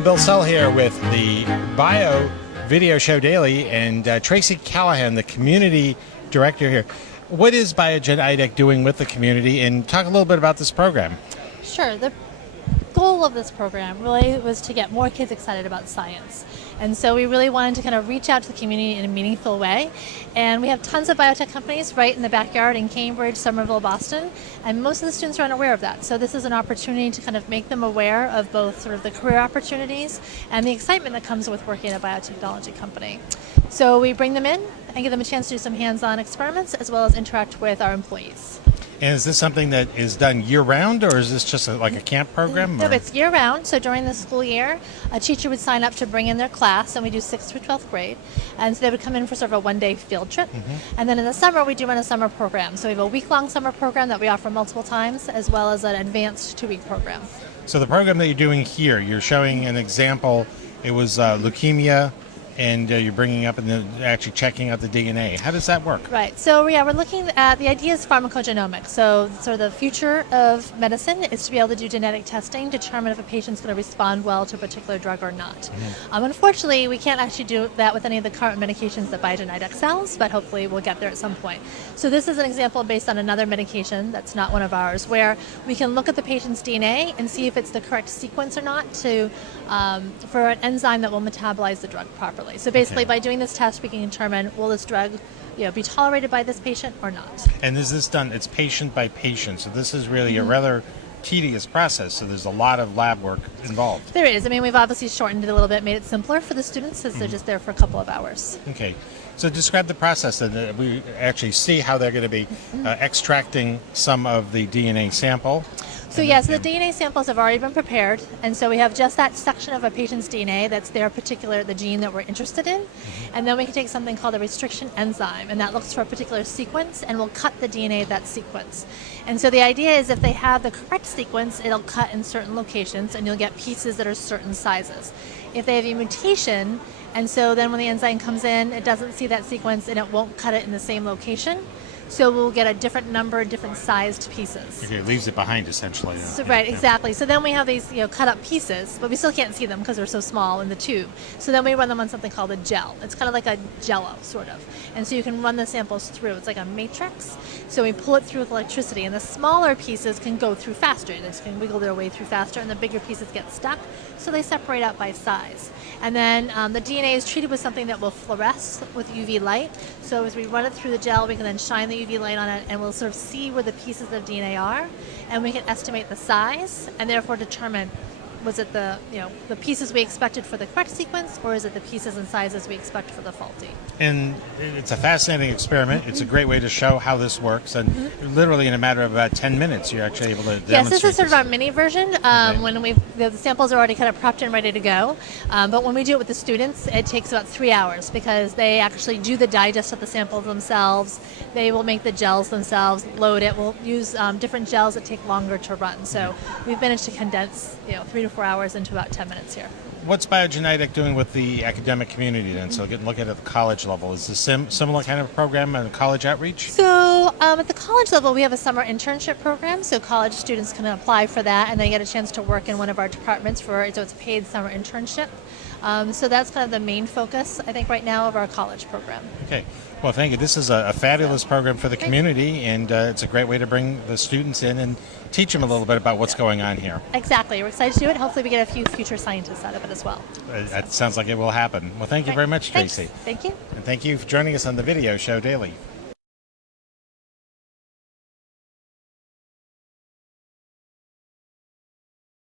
Hello, Bill Sell here with the Bio Video Show Daily and Tracy Callahan, the community director here. What is Biogen doing with the community, and talk a little bit about this program? Sure. The goal of this program really was to get more kids excited about science. And so we really wanted to kind of reach out to the community in a meaningful way. And we have tons of biotech companies right in the backyard in Cambridge, Somerville, Boston, and most of the students are unaware of that. So this is an opportunity to kind of make them aware of both sort of the career opportunities and the excitement that comes with working at a biotechnology company. So we bring them in and give them a chance to do some hands-on experiments as well as interact with our employees. And is this something that is done year-round, or is this just like a camp program? No, it's year-round. So during the school year, a teacher would sign up to bring in their class, and we do 6th through 12th grade. And so they would come in for sort of a one-day field trip. And then in the summer, we do run a summer program. So we have a week-long summer program that we offer multiple times, as well as an advanced 2-week program. So the program that you're doing here, you're showing an example. It was leukemia, and you're bringing up and actually checking out the DNA. How does that work? Right. So yeah, we're looking at the idea is pharmacogenomics. So sort of the future of medicine is to be able to do genetic testing, determine if a patient's going to respond well to a particular drug or not. Unfortunately, we can't actually do that with any of the current medications that Biogen sells, but hopefully we'll get there at some point. So this is an example based on another medication that's not one of ours, where we can look at the patient's DNA and see if it's the correct sequence or not for an enzyme that will metabolize the drug properly. So basically, by doing this test, we can determine, will this drug be tolerated by this patient or not. And is this done, it's patient by patient, so this is really a rather tedious process, so there's a lot of lab work involved. There is. I mean, we've obviously shortened it a little bit, made it simpler for the students, since they're just there for a couple of hours. Okay. So describe the process, and we actually see how they're going to be extracting some of the DNA sample. So yes, the DNA samples have already been prepared, and so we have just that section of a patient's DNA that's the gene that we're interested in, and then we can take something called a restriction enzyme, and that looks for a particular sequence, and we'll cut the DNA of that sequence. And so the idea is if they have the correct sequence, it'll cut in certain locations, and you'll get pieces that are certain sizes. If they have a mutation, and so then when the enzyme comes in, it doesn't see that sequence, and it won't cut it in the same location. So we'll get a different number, different sized pieces. Okay, it leaves it behind, essentially. So, right, exactly. So then we have these cut up pieces, but we still can't see them because they're so small in the tube. So then we run them on something called a gel. It's kind of like a Jello, sort of. And so you can run the samples through. It's like a matrix. So we pull it through with electricity, and the smaller pieces can go through faster. They can wiggle their way through faster, and the bigger pieces get stuck. So they separate out by size. And then the DNA is treated with something that will fluoresce with UV light. So as we run it through the gel, we can then shine the UV light on it, and we'll sort of see where the pieces of DNA are, and we can estimate the size, and therefore determine, was it the pieces we expected for the correct sequence, or is it the pieces and sizes we expect for the faulty? And it's a fascinating experiment. It's a great way to show how this works, and literally in a matter of about 10 minutes, you're actually able to demonstrate. Yes, this is sort of our mini version. When the samples are already kind of prepped and ready to go, but when we do it with the students, it takes about 3 hours because they actually do the digest of the samples themselves. They will make the gels themselves, load it. We'll use different gels that take longer to run. So we've managed to condense 3 to 4 hours into about 10 minutes here. What's Biogen doing with the academic community then? So look at the college level. Is this similar kind of program and college outreach? So at the college level, we have a summer internship program. So college students can apply for that, and they get a chance to work in one of our departments so it's a paid summer internship. So that's kind of the main focus, I think, right now of our college program. Okay. Well, thank you. This is a fabulous program for the community, and it's a great way to bring the students in and teach them a little bit about what's going on here. Exactly. We're excited to do it. Hopefully we get a few future scientists out of it as well. That sounds like it will happen. Well, thank you very much, Tracy. Thanks. Thank you. And thank you for joining us on the Video Show Daily.